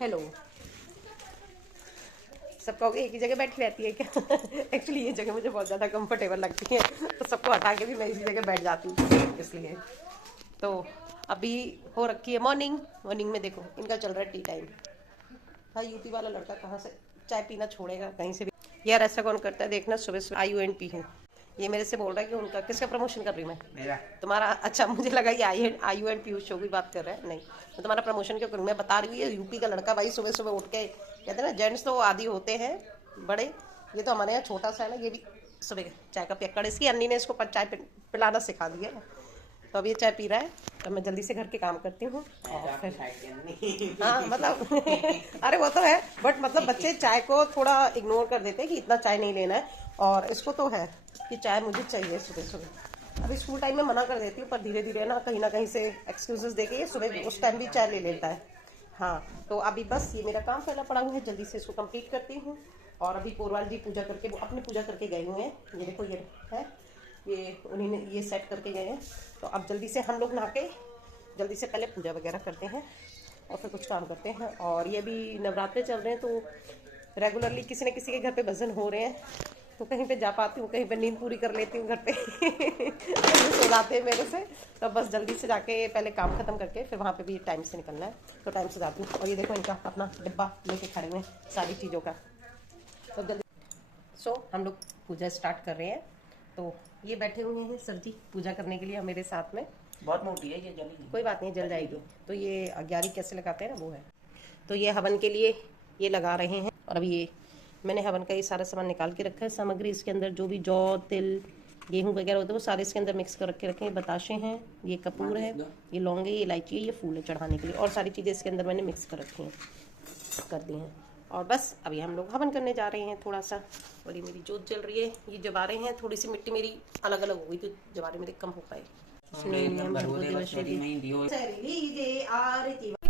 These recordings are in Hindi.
हेलो। सब कहोगे एक ही जगह बैठी रहती है क्या? एक्चुअली ये जगह मुझे बहुत ज़्यादा कंफर्टेबल लगती है, तो सबको हटा के भी मैं इसी जगह बैठ जाती हूँ, इसलिए। तो अभी हो रखी है मॉर्निंग। मॉर्निंग में देखो इनका चल रहा है टी टाइम। हाँ, यूपी वाला लड़का कहाँ से चाय पीना छोड़ेगा कहीं से भी। यार ऐसा कौन करता है, देखना सुबह सुबह IUNP हूँ। ये मेरे से बोल रहा है कि उनका किसका प्रमोशन कर रही हूँ मैं? मेरा। तुम्हारा? अच्छा, मुझे लगा ये IUNP शो की बात कर रहे हैं। नहीं, मैं तुम्हारा प्रमोशन क्यों करूँ? मैं बता रही हूँ ये यूपी का लड़का भाई सुबह सुबह उठ के, कहते हैं ना जेंट्स तो आदि होते हैं बड़े, ये तो हमारे यहाँ छोटा सा है ना, ये भी सुबह चाय का पियक्कड़। इसकी अन्नी ने इसको चाय पिलाना सिखा दिया है, तो अब ये चाय पी रहा है। तो मैं जल्दी से घर के काम करती हूँ और फिर हाँ मतलब अरे वो तो है, बट मतलब बच्चे चाय को थोड़ा इग्नोर कर देते हैं कि इतना चाय नहीं लेना है, और इसको तो है कि चाय मुझे चाहिए सुबह सुबह। अभी स्कूल टाइम में मना कर देती हूँ, पर धीरे धीरे ना कहीं से एक्सक्यूजेस देके ये सुबह उस टाइम भी चाय ले लेता है। हाँ, तो अभी बस ये मेरा काम फैला पड़ा हुआ है, जल्दी से इसको कंप्लीट करती हूँ। और अभी पोरवाल जी पूजा करके, वो अपनी पूजा करके गए हुए हैं। ये देखो ये है, ये उन्हीं ने ये सेट करके गए हैं। तो अब जल्दी से हम लोग नहा के जल्दी से पहले पूजा वगैरह करते हैं और फिर कुछ काम करते हैं। और ये भी नवरात्रे चल रहे हैं, तो रेगुलरली किसी न किसी के घर पे भजन हो रहे हैं, तो कहीं पे जा पाती हूँ, कहीं पे नींद पूरी कर लेती हूँ घर पे सो जाते हैं मेरे से। तो बस जल्दी से जाके पहले काम खत्म करके फिर वहाँ पे भी टाइम से निकलना है, तो टाइम से जाती हूँ। और ये देखो इनका अपना डिब्बा लेके खड़े हुए हैं सारी चीज़ों का। तो जल्दी हम लोग पूजा स्टार्ट कर रहे हैं। तो ये बैठे हुए हैं सर जी पूजा करने के लिए मेरे साथ में। बहुत मोटी है ये, जलेगी। कोई बात नहीं, जल जाएगी। तो ये अग्यारी कैसे लगाते हैं ना, वो है। तो ये हवन के लिए ये लगा रहे हैं। और अभी ये मैंने हवन का ये सारा सामान निकाल के रखा है। सामग्री इसके अंदर जो भी जौ तिल गेहूं वगैरह होते हैं वो सारे इसके अंदर मिक्स कर रखे हैं। बताशे हैं, ये कपूर है, ये लौंग है, ये इलायची है, ये फूल है चढ़ाने के लिए, और सारी चीज़ें इसके अंदर मैंने मिक्स कर रखी हैं, कर दी हैं। और बस अभी हम लोग हवन करने जा रहे हैं थोड़ा सा। और ये मेरी जोत जल रही है, ये जवा रहे हैं। थोड़ी सी मिट्टी मेरी अलग अलग हो गई तो जवारे मेरे कम हो पाए।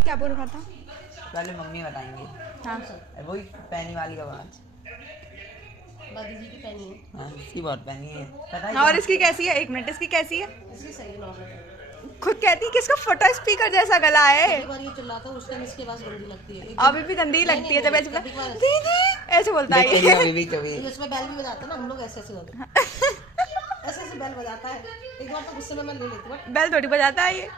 क्या बोल रहा था? पहले मम्मी बताएंगे। हाँ, वही पैनी वाली आवाज। दादी जी की पहनी है। हाँ, इसकी बहुत पैनी है, पता है। हाँ, और इसकी कैसी है? 1 मिनट, इसकी कैसी है? इसकी सही है, नॉर्मल है। खुद कहती है कि इसका फटा स्पीकर जैसा गला है। एक बार ये चिल्लाता है, उस टाइम इसकी आवाज गंदी लगती है। अभी भी गंदी लगती है जब ऐसे दीदी ऐसे बोलता है ये। इसमें बेल भी बजाता है ना, हम लोग ऐसे ऐसे होते हैं। ऐसे ऐसे बेल बजाता है। एक बार तो गुस्से में मैं ले लेती हूँ। बेल थोड़ी बजाता है ये।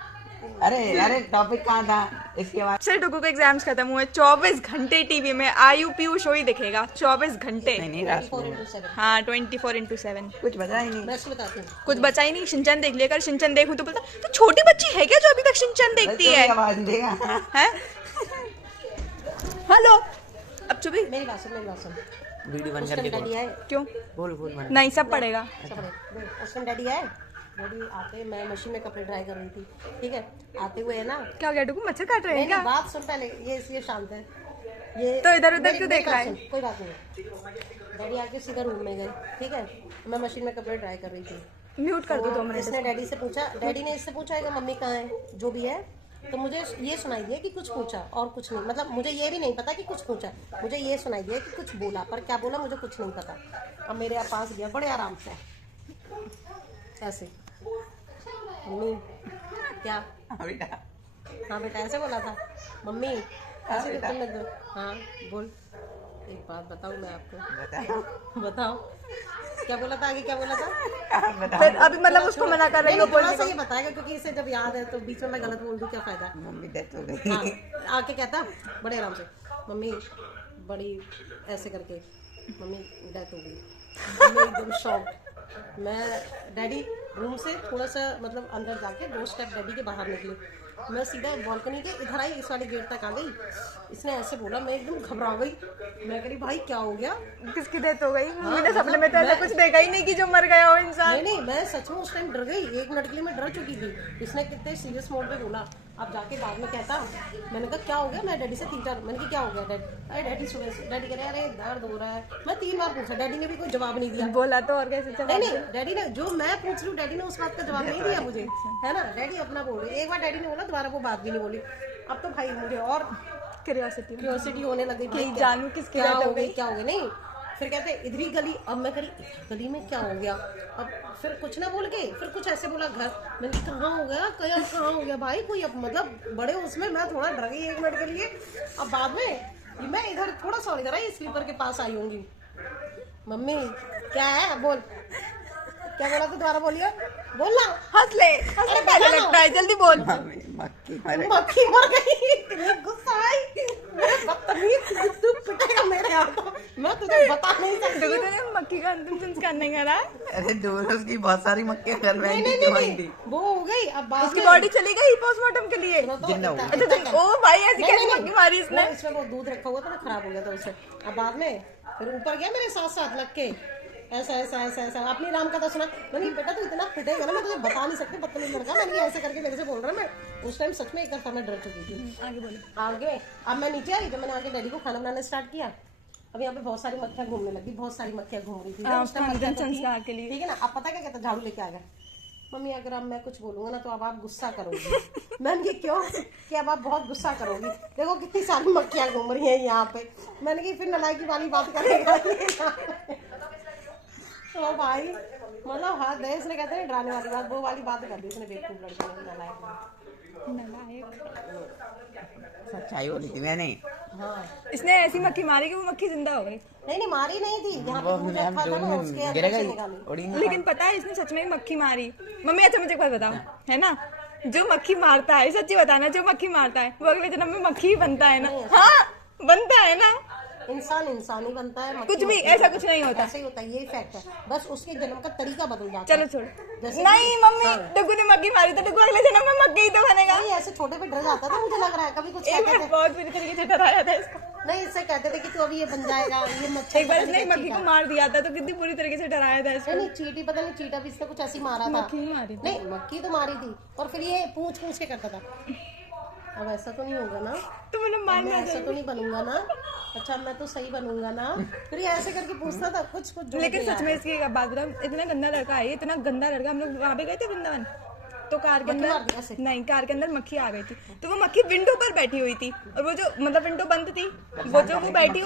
अरे टॉपिक कहाँ था इसके बाद? सर डुगू के एग्जाम्स खत्म हुए। 24 घंटे टीवी में IUPU शो ही दिखेगा। 24 घंटे। नहीं रात को। 24/7। हाँ, 24/7। कुछ बचा ही नहीं। मैं इसको बताती हूँ। कुछ बचा ही नहीं। शिनचैन देख लिया कर। शिनचैन देखूं तो बोलता तो छोटी बच्ची है क्या जो अभी तक शिनचैन देखती है? आवाज देगा हैं? हेलो, अब चुप ही। मेरी बात सुन। वीडियो बंद उस टाइम करके डैडी आए। क्यों? बोल नहीं, सब पड़ेगा। उस टाइम डैडी आए। डैडी आते, मैं मशीन में कपड़े ड्राई कर रही थी, ठीक है। आते हुए है ना, क्या हो गया डुगू? मच्छर काट रहे हैं क्या? बात सुन पहले। ये शांत है। ये तो इधर उधर क्यों देख रहा है? कोई बात नहीं। डैडी आके सीधा रूम में गए, ठीक है। मैं मशीन में कपड़े ड्राई कर रही थी। म्यूट कर दो 2 मिनट। इसने डैडी से पूछा, डैडी ने इससे पूछा कि मम्मी कहाँ है, जो भी है। तो मुझे ये सुनाई दिया कि कुछ पूछा और कुछ नहीं, मतलब मुझे ये भी नहीं पता कि कुछ पूछा। मुझे ये सुनाई दिया कि कुछ बोला, पर क्या बोला मुझे कुछ नहीं पता। अब मेरे पास गया बड़े आराम से ऐसे, मम्मी क्या? हाँ बेटा। हाँ बेटा, ऐसे बोला था मम्मी। ऐसे करने लग गए। हाँ बोल। एक बात बताऊँ मैं आपको? बताओ क्या बोला था, आगे क्या बोला था? फिर अभी मतलब उसको मना कर रही हो थोड़ा सा ये बताएगा, क्योंकि इसे जब याद है तो बीच में मैं गलत बोल दूँ क्या फायदा। मम्मी डेथ हो गई। हाँ, आके कहता बड़े आराम से, मम्मी बड़ी ऐसे करके, मम्मी डेथ हो गई। मम्मी एकदम शॉक। मैं डैडी रूम से थोड़ा सा मतलब अंदर जाके 2 स्टेप डैडी के बाहर निकली। मैं सीधा बालकनी के इधर आई, इस वाले गेट तक आ गई। इसने ऐसे बोला, मैं एकदम घबरा गई। मैं कह रही भाई क्या हो गया? किसकी डेथ हो गई? मैंने सपने में तो ऐसा कुछ देखा ही नहीं कि जो मर गया हो इंसान। नहीं, मैं सच में उस टाइम डर गई। 1 मिनट के लिए मैं डर चुकी थी। इसने कितने सीरियस मोड पे बोला। अब जाके बाद में कहता, मैंने कहा क्या हो गया? मैं डैडी से 3 बार, मैंने कहा क्या हो गया डैडी? अरे डैडी सुबह से, डैडी कह रहे अरे दर्द हो रहा है। मैं 3 बार पूछा, डैडी ने भी कोई जवाब नहीं दिया। बोला तो और कैसे चला? नहीं, डैडी ने जो मैं पूछ रही हूँ, डैडी ने उस बात का जवाब नहीं दिया मुझे, है ना। डैडी अपना बोल रहे। एक बार डैडी ने बोला, दोबारा वो बात भी नहीं बोली। अब तो भाई मुझे और क्यूरियोसिटी होने लगी कि जानू किसकी क्या डेथ हो हो गई, गई। क्या हो गई। नहीं, फिर कहते इधर ही गली, अब मैं करी इधर गली में क्या हो गया, अब फिर कुछ ना बोल के फिर कुछ ऐसे बोला घर, मैंने कहाँ हो गया, कहाँ हो गया भाई कोई, अब मतलब बड़े उसमें मैं थोड़ा डर गई 1 मिनट के लिए। अब बाद में मैं इधर थोड़ा सा इधर आई, स्लीपर के पास आई होंगी, मम्मी क्या है बोल, क्या बोला तो दोबारा बोलिए, बोलना, हंस ले, हंसने पहले लगता है, जल्दी बोल। मक्खी मरे। मक्खी मर गई, इतनी गुस्सा आई, मेरे बदतमीज, तू पिटेगा मेरे हाथों, मैं तुझे बता नहीं सकती। देखो तेरे मक्खी का अंतिम संस्कार नहीं करा है, अरे दूर उसकी बहुत सारी मक्खियां कर रही नहीं, वो हो गई। अब बाद उसकी में बॉडी चली गई पोस्टमार्टम के लिए। जिंदा हो गई। अच्छा ओ भाई ऐसी कैसी मक्खी मारी वो इसने? इसमें वो दूध रखा हुआ था ना, खराब हो गया था उससे। अब बाद में फिर ऊपर गया मेरे साथ साथ लग के, ऐसा ऐसा ऐसा ऐसा अपनी राम कथा सुना। मैंने बेटा तू इतना पिटेगा ना, मैं तुझे बता नहीं सकती, बदतमीज लड़का, मैंने ऐसे करके मेरे से बोल रहा है। मैं उस टाइम सच में एक दफा मैं डर चुकी थी। आगे बोलो। आगे अब मैं नीचे आई, जब मैंने आके डैडी को खाना बनाना स्टार्ट किया, अब यहाँ पे बहुत सारी मक्खियां घूमने लगी, बहुत सारी मक्खियां घूम रही थी उस टाइम अंतिम मक्खियां तो थी, संस्कार के लिए। ठीक है ना। अब पता क्या कहता, झाड़ू लेके आ गया, मम्मी अगर अब मैं कुछ बोलूंगा ना तो अब आप गुस्सा करोगी। मैंने कहा क्यों, कि अब आप बहुत गुस्सा करोगी, देखो कितनी सारी मक्खियां घूम रही हैं यहाँ पे। मैंने कहा फिर नलायकी वाली बात करेगा। तो भाई मतलब हद है, इसने कहते हैं डराने वाली बात, वो वाली बात कर दी इसने, बेवकूफ लड़के ने, नलायक। सच्चाई बोली थी मैंने। हाँ इसने ऐसी मक्खी मारी कि वो मक्खी जिंदा हो गई। नहीं मारी नहीं थी, जहाँ पे दूध रखा था ना उसके गिर अंदर से गई निकाली। उड़ी लेकिन पता है इसने सच में ही मक्खी मारी। मम्मी अच्छा मुझे एक बात बताओ, है ना, जो मक्खी मारता है, सच्ची बताना, जो मक्खी मारता है वो अगले जन्म में मक्खी ही बनता है ना? हाँ बनता है ना, इंसान ही बनता है, मक्खी कुछ भी मक्खी ऐसा कुछ नहीं होता। ऐसे ही होता है, यही फैक्ट है, बस उसके जन्म का तरीका बदल जाता चलो है। छोड़ो। जैसे नहीं मम्मी, डुगू ने मक्खी मारी तो डुगू अगले जन्म में मक्खी ही तो बनेगा। नहीं, ऐसे छोटे पे डर जाता था, मुझे लग रहा है कभी कुछ एक कहते बार थे, बहुत बुरी तरीके से डराया था इसको। नहीं इससे कहते थे कि तू अभी ये बन जाएगा, ये मच्छर एक बार पता इसने नहीं एक मक्खी क्या को मार दिया था तो कितनी बुरी तरीके से डराया था इसको। नहीं चीटी, पता नहीं चीटा भी इसने कुछ ऐसी मारा था, मक्खी ही मारी थी। नहीं मक्खी तो मारी थी, और फिर ये पूछ पूछ के करता था। अब ऐसा तो नहीं होगा ना, तो मतलब मैं मारना ऐसा तो नहीं बनूंगा ना, अच्छा मैं तो सही बनूंगा ना, फिर ये ऐसे करके पूछता था कुछ कुछ जोड़ लेकिन के सच में इसकी एक बात बताऊं, इतना गंदा लड़का है, इतना गंदा लड़का। हम लोग वहाँ पे गए थे वृंदावन, तो कार के मार दिया ऐसे? अंदर नहीं, कार के अंदर मक्खी आ गई थी, तो वो मक्खी विंडो पर बैठी हुई थी, और वो जो मतलब विंडो बंद थी, वो जो वो बैठी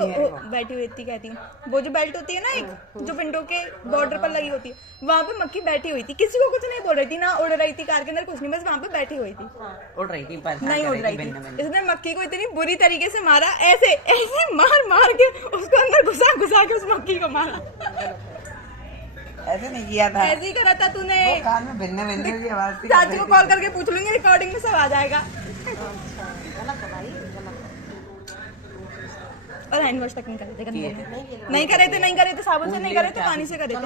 हुई थी कहती हूँ, वो जो बेल्ट होती है ना एक, जो विंडो के बॉर्डर पर लगी होती है, वहाँ पे मक्खी बैठी हुई थी, किसी को कुछ नहीं बोल रही थी, ना उड़ रही थी कार के अंदर, कुछ नहीं, बस वहाँ पे बैठी हुई थी, उड़ रही थी, परेशान नहीं कर उड़ रही रही थी, थी। बिन्न बिन्न। इसने मक्खी को इतनी बुरी तरीके से मारा, ऐसे ऐसे मार के उसको अंदर घुसा के उस मक्खी को मारा। ऐसे नहीं किया था, ऐसे ही करा था तूने। वो कान में भिन्न भिन्न की आवाज थी। चाची को कॉल करके पूछ लूंगी, रिकॉर्डिंग में सब आ जाएगा। अच्छा गलत है भाई, गलत है। और हैंड वॉश तक नहीं करे थे, गंदे किए में। थे। नहीं करे थे साबुन से नहीं करे थे, पानी से करे थे।